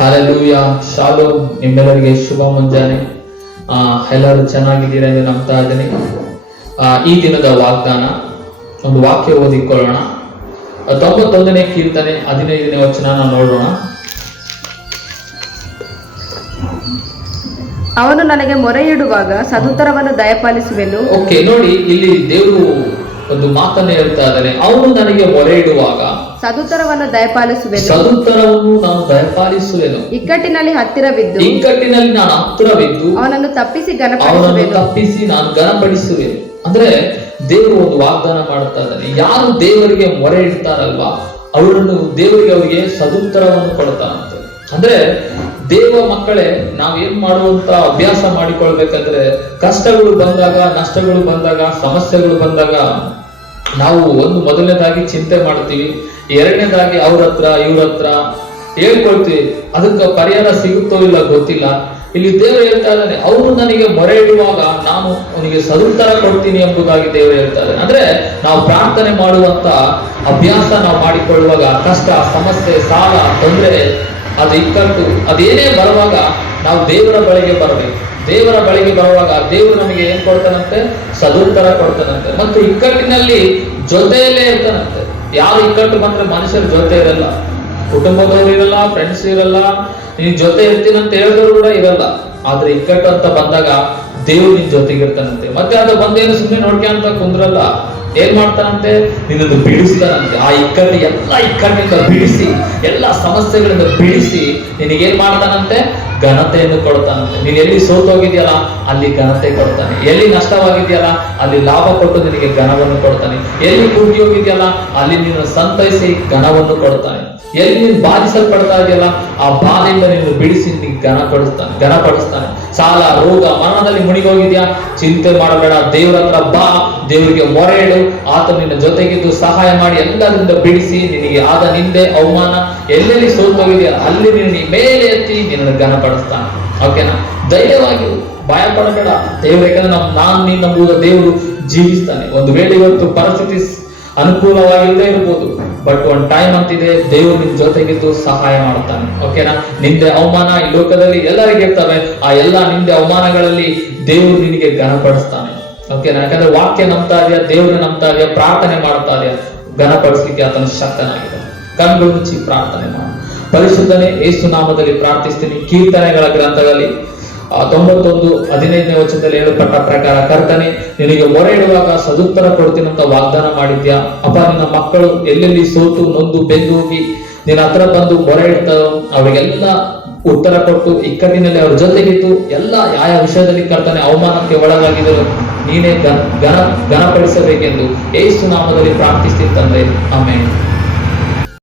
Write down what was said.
Hallelujah ಶಾಲು ನಿಮ್ಮೆಲ್ಲರಿಗೆ ಶುಭ ಮುಂಜಾನೆ. ಆ, ಎಲ್ಲರೂ ಚೆನ್ನಾಗಿದ್ದೀರಾ ಎಂದು ನಂಬ್ತಾ ಇದ್ದೀನಿ. ಆ, ಈ ದಿನದ ವಾಗ್ದಾನ ಒಂದು ವಾಕ್ಯ ಓದಿಕೊಳ್ಳೋಣ. ತೊಂಬತ್ತೊಂದನೇ ಕೀರ್ತನೆ ಹದಿನೈದನೇ ವಚನ ನೋಡೋಣ. ಅವನು ನನಗೆ ಮೊರೆ ಇಡುವಾಗ ಸದುತ್ತರವನ್ನು ದಯಪಾಲಿಸುವೆನು. ಓಕೆ ನೋಡಿ ಇಲ್ಲಿ ದೇವರು ಒಂದು ಮಾತನ್ನ ಹೇಳ್ತಾ ಇದ್ದಾನೆ. ಅವನು ನನಗೆ ಮೊರೆ ಇಡುವಾಗ ಸದುತ್ತರವನ್ನು ದಯಪಾಲಿಸುವೆನು. ಸದುತ್ತರವನ್ನು ನಾನು ದಯಪಾಲಿಸುವೆನು ಇಕ್ಕಟ್ಟಿನಲ್ಲಿ ಹತ್ತಿರವಿದ್ದು ಇಕ್ಕಟ್ಟಿನಲ್ಲಿ ನಾನು ಹತ್ತಿರವಿದ್ದು ಅವನನ್ನು ತಪ್ಪಿಸಿ ಅವನನ್ನು ತಪ್ಪಿಸಿ ನಾನು ಘನಪಡಿಸುವೆನು. ಅಂದ್ರೆ ದೇವರು ಒಂದು ವಾಗ್ದಾನ ಮಾಡುತ್ತಾ ಇದ್ದಾನೆ. ಯಾರು ದೇವರಿಗೆ ಮೊರೆ ಇಡ್ತಾರಲ್ವಾ? ಅವರನ್ನು ದೇವರಿಗೆ ಅವರಿಗೆ ಸದುತ್ತರವನ್ನು ಕೊಡ್ತಾನಂತೆ ಅಂದ್ರೆ ದೇವ ಮಕ್ಕಳೇ ನಾವ್ ಏನ್ ಮಾಡುವಂತ ಅಭ್ಯಾಸ ಮಾಡಿಕೊಳ್ಬೇಕಂದ್ರೆ ಕಷ್ಟಗಳು ಬಂದಾಗ ನಷ್ಟಗಳು ಬಂದಾಗ ಸಮಸ್ಯೆಗಳು ಬಂದಾಗ ನಾವು ಒಂದು ಮೊದಲನೇದಾಗಿ ಚಿಂತೆ ಮಾಡ್ತೀವಿ. ಎರಡನೇದಾಗಿ ಅವ್ರ ಹತ್ರ ಇವ್ರ ಹತ್ರ ಹೇಳ್ಕೊಳ್ತೀವಿ. ಅದಕ್ಕೆ ಪರಿಹಾರ ಸಿಗುತ್ತೋ ಇಲ್ಲ ಗೊತ್ತಿಲ್ಲ. ಇಲ್ಲಿ ದೇವರು ಹೇಳ್ತಾ ಇದ್ದಾನೆ, ಅವರು ನನಗೆ ಮೊರೆ ಇಡುವಾಗ ನಾನು ಅವನಿಗೆ ಸದುತ್ತರ ಕೊಡ್ತೀನಿ ಎಂಬುದಾಗಿ ದೇವರು ಹೇಳ್ತಾ ಇದ್ದಾನೆ. ಅಂದ್ರೆ ನಾವು ಪ್ರಾರ್ಥನೆ ಮಾಡುವಂತ ಅಭ್ಯಾಸ ನಾವು ಮಾಡಿಕೊಳ್ಳುವಾಗ ಕಷ್ಟ, ಸಮಸ್ಯೆ, ಸಾಲ, ತೊಂದರೆ, ಅದು ಇಕ್ಕಟ್ಟು ಅದೇನೇ ಬರುವಾಗ ನಾವು ದೇವರ ಬಳಿಗೆ ಬರಬೇಕು. ದೇವರ ಬಳಿಗೆ ಬರುವಾಗ ದೇವರು ನಮಗೆ ಏನ್ ಕೊಡ್ತಾನಂತೆ? ಸದುತ್ತರ ಕೊಡ್ತಾನಂತೆ. ಮತ್ತು ಇಕ್ಕಟ್ಟಿನಲ್ಲಿ ಜೊತೆಯಲ್ಲೇ ಇರ್ತಾನಂತೆ. ಯಾವ ಇಕ್ಕಟ್ಟು ಬಂದ್ರೆ ಮನುಷ್ಯರ ಜೊತೆ ಇರಲ್ಲ. ಕುಟುಂಬದವ್ರು ಇರಲ್ಲ ಫ್ರೆಂಡ್ಸ್ ಇರಲ್ಲ ನೀನ್ ಜೊತೆ ಇರ್ತೀನಿ ಅಂತ ಹೇಳಿದ್ರು ಕೂಡ ಇರಲ್ಲ. ಆದ್ರೆ ಇಕ್ಕಟ್ಟು ಅಂತ ಬಂದಾಗ ದೇವ್ರು ನಿನ್ ಜೊತೆಗಿರ್ತಾನಂತೆ ಮತ್ತೆ ಅದು ಬಂದೇನು ಸುಮ್ಮನೆ ನೋಡ್ಕೊಂತ ಕುಂದ್ರಲ್ಲ. ಏನ್ ಮಾಡ್ತಾನಂತೆ? ನಿನ್ನನ್ನು ಬಿಡಿಸ್ತಾನಂತೆ. ಆ ಇಕ್ಕಟ್ಟು ಎಲ್ಲ ಇಕ್ಕಟ್ಟಿನಿಂದ ಬಿಡಿಸಿ, ಎಲ್ಲ ಸಮಸ್ಯೆಗಳಿಂದ ಬಿಡಿಸಿ ನಿನಗೇನ್ ಮಾಡ್ತಾನಂತೆ? ಘನತೆಯನ್ನು ಕೊಡ್ತಾನಂತೆ. ನೀನ್ ಎಲ್ಲಿ ಸೋತೋಗಿದ್ಯಲ್ಲ ಅಲ್ಲಿ ಘನತೆ ಕೊಡ್ತಾನೆ. ಎಲ್ಲಿ ನಷ್ಟವಾಗಿದ್ಯಲ್ಲ, ಅಲ್ಲಿ ಲಾಭ ಕೊಟ್ಟು ನಿನಗೆ ಘನವನ್ನು ಕೊಡ್ತಾನೆ. ಎಲ್ಲಿ ಕೂಗಿ ಹೋಗಿದ್ಯಲ್ಲ, ಅಲ್ಲಿ ನೀನು ಸಂತೈಸಿ ಘನವನ್ನು ಕೊಡ್ತಾನೆ. ಎಲ್ಲಿ ನೀನು ಬಾಧಿಸಲ್ಪಡ್ತಾ ಇದೆಯಲ್ಲ ಆ ಬಾಧೆಯಿಂದ ನೀನು ಬಿಡಿಸಿ ನಿನಗೆ ಘನಪಡಿಸ್ತಾನೆ ಘನಪಡಿಸ್ತಾನೆ ಸಾಲ, ರೋಗ, ಮರಣದಲ್ಲಿ ಮುಣಿಗೋಗಿದ್ಯಾ ಚಿಂತೆ ಮಾಡಬೇಡ, ದೇವರ ಹತ್ರ ಬಾ, ದೇವರಿಗೆ ಮೊರೆ ಇಡು. ಆತ ನಿನ್ನ ಜೊತೆಗಿದ್ದು ಸಹಾಯ ಮಾಡಿ ಎಲ್ಲರಿಂದ ಬಿಡಿಸಿ ನಿನಗೆ ಆದ ನಿಂದೆ ಅವಮಾನ. ಎಲ್ಲೆಲ್ಲಿ ಸೋತೋಗಿದೆಯಾ? ಅಲ್ಲಿ ನಿನ್ನ ಮೇಲೆ ಎತ್ತಿ ನಿನ್ನನ್ನು ಘನಪಡಿಸ್ತಾನೆ ಓಕೆನಾ ಧೈರ್ಯವಾಗಿ ಭಯ ಪಡಬೇಡ ಯಾಕಂದ್ರೆ ನಮ್ ನಾನ್ ನಿನ್ನ ನಂಬುವ ದೇವರು ಜೀವಿಸ್ತಾನೆ. ಒಂದು ವೇಳೆ ಇವತ್ತು ಪರಿಸ್ಥಿತಿ ಅನುಕೂಲವಾಗಿಲ್ಲದೆ ಇರ್ಬೋದು. ಬಟ್ ಒಂದ್ ಟೈಮ್ ಅಂತಿದೆ, ದೇವರು ನಿನ್ ಜೊತೆಗಿದ್ದು ಸಹಾಯ ಮಾಡುತ್ತಾನೆ. ಓಕೆನಾ ನಿಂದೆ ಅವಮಾನ ಈ ಲೋಕದಲ್ಲಿ ಎಲ್ಲರಿಗೆ ಇರ್ತವೆ. ಆ ಎಲ್ಲಾ ನಿಂದೆ ಅವಮಾನಗಳಲ್ಲಿ ದೇವರು ನಿನಗೆ ಘನಪಡಿಸ್ತಾನೆ. ಓಕೆನಾ ಯಾಕಂದ್ರೆ ವಾಕ್ಯ ನಂಬ್ತಾ ಇದೆಯಾ ದೇವ್ರ ನಂಬ್ತಾ ಇದೆಯಾ, ಪ್ರಾರ್ಥನೆ ಮಾಡ್ತಾ ಇದೆಯಾ, ಘನಪಡಿಸ್ಲಿಕ್ಕೆ ಆತನ ಶಕ್ತನಾಗಿದೆ ಕಣ್ಗಳು ಮುಚ್ಚಿ ಪ್ರಾರ್ಥನೆ ಮಾಡ. ಪರಿಶುದ್ಧನೇ ಯೇಸು ನಾಮದಲ್ಲಿ ಪ್ರಾರ್ಥಿಸ್ತೀನಿ. ಕೀರ್ತನೆಗಳ ಗ್ರಂಥದಲ್ಲಿ ತೊಂಬತ್ತೊಂದು ಹದಿನೈದನೇ ವಚನದಲ್ಲಿ ಹೇಳಲ್ಪಟ್ಟ ಪ್ರಕಾರ, ಕರ್ತನೆ, ನಿನಗೆ ಮೊರೆ ಇಡುವಾಗ ಸದುತ್ತರ ಕೊಡ್ತೀನಿ ಅಂತ ವಾಗ್ದಾನ ಮಾಡಿದ್ಯಾ? ಅಪ್ಪ, ನಿನ್ನ ಮಕ್ಕಳು ಎಲ್ಲೆಲ್ಲಿ ಸೋತು, ನೊಂದು, ಬೆಂದು ಹೋಗಿ ನಿನ್ನ ಹತ್ರ ಬಂದು ಮೊರೆ ಇಡ್ತಾರೋ ಅವರಿಗೆಲ್ಲ ಉತ್ತರ ಕೊಟ್ಟು ಇಕ್ಕಟ್ಟಿನಲ್ಲಿ ಅವ್ರ ಜೊತೆಗಿತ್ತು ಎಲ್ಲ ಯಾವ ವಿಷಯದಲ್ಲಿ ಕರ್ತನೆ ಅವಮಾನಕ್ಕೆ ಒಳಗಾಗಿದ್ದರು? ನೀನೇ ಘನ ಘನ ಘನಪಡಿಸಬೇಕೆಂದು ಏಸು ನಾಮದಲ್ಲಿ ಪ್ರಾರ್ಥಿಸ್ತಿತ್ತಂದ್ರೆ ತಂದೆ. ಆಮೇಲೆ